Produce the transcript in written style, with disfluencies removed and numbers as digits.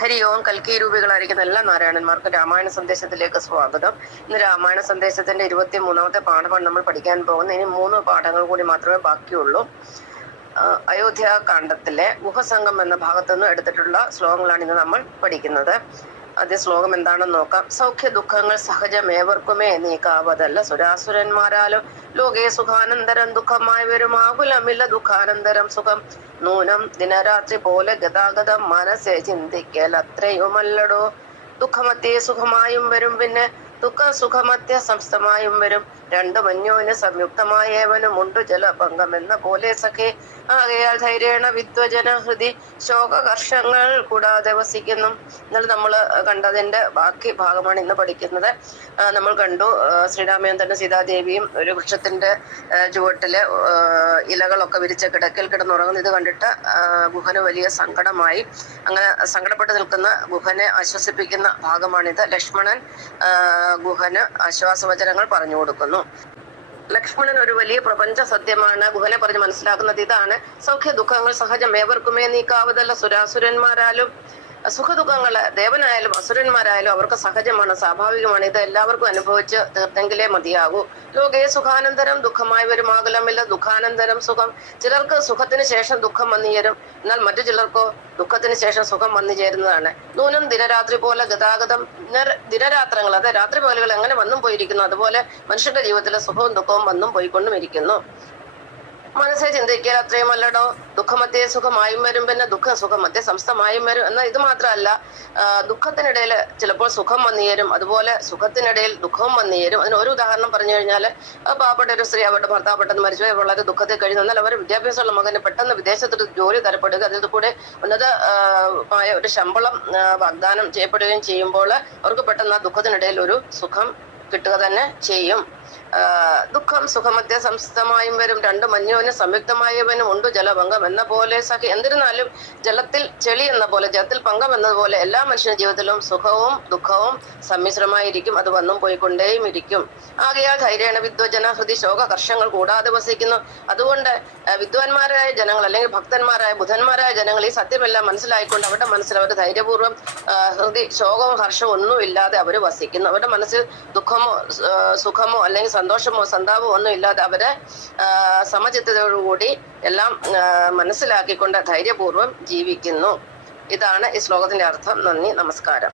ഹരി ഓം. കൽക്കി രൂപികളായിരിക്കുന്ന എല്ലാ നാരായണന്മാർക്കും രാമായണ സന്ദേശത്തിലേക്ക് സ്വാഗതം. ഇന്ന് രാമായണ സന്ദേശത്തിന്റെ 23ാമത്തെ പാഠമാണ് നമ്മൾ പഠിക്കാൻ പോകുന്നത്. ഇനി 3 പാഠങ്ങൾ കൂടി മാത്രമേ ബാക്കിയുള്ളൂ. അയോധ്യാകാന്ഡത്തിലെ ഗുഹസംഘം എന്ന ഭാഗത്തു നിന്ന് എടുത്തിട്ടുള്ള ശ്ലോകങ്ങളാണ് ഇന്ന് നമ്മൾ പഠിക്കുന്നത്. ആദ്യ ശ്ലോകം എന്താണെന്ന് നോക്കാം. സൗഖ്യ ദുഃഖങ്ങൾ സഹജമേവർക്കുമേ നീക്കാവതല്ല സുരാസുരന്മാരാലും ലോകേ സുഖാനന്തരം ദുഃഖമായി വരും ആകുലമില്ല ദുഃഖാനന്തരം സുഖം നൂനം ദിനരാത്രി പോലെ ഗതാഗതം മനസ്സെ ചിന്തിക്കൽ അത്രയുമല്ലടോ. ദുഃഖമധ്യേ സുഖമായും വരും പിന്നെ ദുഃഖ സുഖമധ്യ സംസ്ഥമായും വരും രണ്ടു മഞ്ഞോന് സംയുക്തമായവനും ഉണ്ടു ജലഭംഗം എന്ന പോലെ സഖേ. ആകയാൽ ധൈര്യേണ വിദ്വജന ഹൃദി ശോകകർഷങ്ങൾ കൂടാതെ വസിക്കുന്നു. എന്നാൽ നമ്മൾ കണ്ടതിന്റെ ബാക്കി ഭാഗമാണ് ഇന്ന് പഠിക്കുന്നത്. നമ്മൾ കണ്ടു ശ്രീരാമചന്ദ്രനും സീതാദേവിയും ഒരു വൃക്ഷത്തിന്റെ ചുവട്ടില് ഇലകളൊക്കെ വിരിച്ച കിടക്കൽ കിടന്നുറങ്ങുന്നത്. ഇത് കണ്ടിട്ട് ഗുഹന് വലിയ സങ്കടമായി. അങ്ങനെ സങ്കടപ്പെട്ട് നിൽക്കുന്ന ഗുഹനെ ആശ്വസിപ്പിക്കുന്ന ഭാഗമാണിത്. ലക്ഷ്മണൻ ഗുഹന് ആശ്വാസവചനങ്ങൾ പറഞ്ഞു കൊടുക്കുന്നു. ലക്ഷ്മണൻ ഒരു വലിയ പ്രപഞ്ച സത്യമാണ് ഗുഹനെ പറഞ്ഞ് മനസ്സിലാക്കുന്നത്. ഇതാണ് സൗഖ്യ ദുഃഖങ്ങൾ സഹജം ഏവർക്കുമേ നീക്കാവതല്ല സുരാസുരന്മാരാലും. സുഖദുഃഖങ്ങള് ദേവനായാലും അസുരന്മാരായാലും അവർക്ക് സഹജമാണ്, സ്വാഭാവികമാണ്. ഇത് എല്ലാവർക്കും അനുഭവിച്ച് തീർത്തെങ്കിലേ മതിയാകൂ. ലോകേ സുഖാനന്തരം ദുഃഖമായി വരും ആകുലമില്ല ദുഃഖാനന്തരം സുഖം. ചിലർക്ക് സുഖത്തിന് ശേഷം ദുഃഖം വന്നു ചേരും, എന്നാൽ മറ്റു ചിലർക്കോ ദുഃഖത്തിന് ശേഷം സുഖം വന്നു ചേരുന്നതാണ്. നൂനം ദിനരാത്രി പോലെ ഗതാഗതം. ദിനരാത്രങ്ങൾ, അത് രാത്രി പോലുകൾ എങ്ങനെ വന്നും പോയിരിക്കുന്നു, അതുപോലെ മനുഷ്യന്റെ ജീവിതത്തിലെ സുഖവും ദുഃഖവും വന്നും പോയിക്കൊണ്ടും ഇരിക്കുന്നു. മനസ്സെ ചിന്തിക്കുക അത്രയുമല്ലടോ. ദുഃഖമധ്യേ സുഖമായും വരും പിന്നെ ദുഃഖ സുഖമധ്യേ സംസ്ഥമായും വരും. എന്നാൽ ഇത് മാത്രമല്ല, ദുഃഖത്തിനിടയിൽ ചിലപ്പോൾ സുഖം വന്നു ചേരും, അതുപോലെ സുഖത്തിനിടയിൽ ദുഃഖവും വന്നു ചേരും. അതിന് ഒരു ഉദാഹരണം പറഞ്ഞു കഴിഞ്ഞാൽ, പാവപ്പെട്ട ഒരു സ്ത്രീ അവരുടെ ഭർത്താവ് പെട്ടെന്ന് മരിച്ചുപോയി വളരെ ദുഃഖത്തിൽ കഴിയുന്നു. എന്നാൽ അവർ വിദ്യാഭ്യാസമുള്ള മകന് പെട്ടെന്ന് വിദേശത്തൊരു ജോലി തരപ്പെടുക, അതിൽ കൂടെ ഉന്നതമായ ഒരു ശമ്പളം വാഗ്ദാനം ചെയ്യപ്പെടുകയും ചെയ്യുമ്പോൾ അവർക്ക് പെട്ടെന്ന് ആ ദുഃഖത്തിനിടയിൽ ഒരു സുഖം കിട്ടുക തന്നെ ചെയ്യും. ദുഃഖം സുഖമധ്യ സംസ്ഥമായും വരും രണ്ടു മഞ്ഞോന് സംയുക്തമായവനും ഉണ്ടു ജലഭംഗം എന്ന പോലെ സഖി. എന്നിരുന്നാലും ജലത്തിൽ ചെളി എന്ന പോലെ, ജലത്തിൽ പങ്കം എന്നതുപോലെ എല്ലാ മനുഷ്യന്റെ ജീവിതത്തിലും സുഖവും ദുഃഖവും സമ്മിശ്രമായിരിക്കും. അത് വന്നും പോയിക്കൊണ്ടേയും ഇരിക്കും. ആകയാൽ ധൈര്യേണ വിദ്വജന ഹൃദി ശോകകർഷങ്ങൾ കൂടാതെ വസിക്കുന്നു. അതുകൊണ്ട് വിദ്വാൻമാരായ ജനങ്ങൾ അല്ലെങ്കിൽ ഭക്തന്മാരായ ബുധന്മാരായ ജനങ്ങൾ ഈ സത്യമെല്ലാം മനസ്സിലായിക്കൊണ്ട് അവരുടെ മനസ്സിൽ അവർ ധൈര്യപൂർവ്വം ഹൃദി ശോകവും ഹർഷവും ഒന്നും ഇല്ലാതെ അവർ വസിക്കുന്നു. അവരുടെ മനസ്സിൽ ദുഃഖമോ സുഖമോ അല്ലെങ്കിൽ സന്തോഷമോ സന്താപമോ ഒന്നും ഇല്ലാതെ അവര് സമചിത്തതയോടുകൂടി എല്ലാം മനസ്സിലാക്കിക്കൊണ്ട് ധൈര്യപൂർവ്വം ജീവിക്കുന്നു. ഇതാണ് ഈ ശ്ലോകത്തിന്റെ അർത്ഥം. നന്ദി, നമസ്കാരം.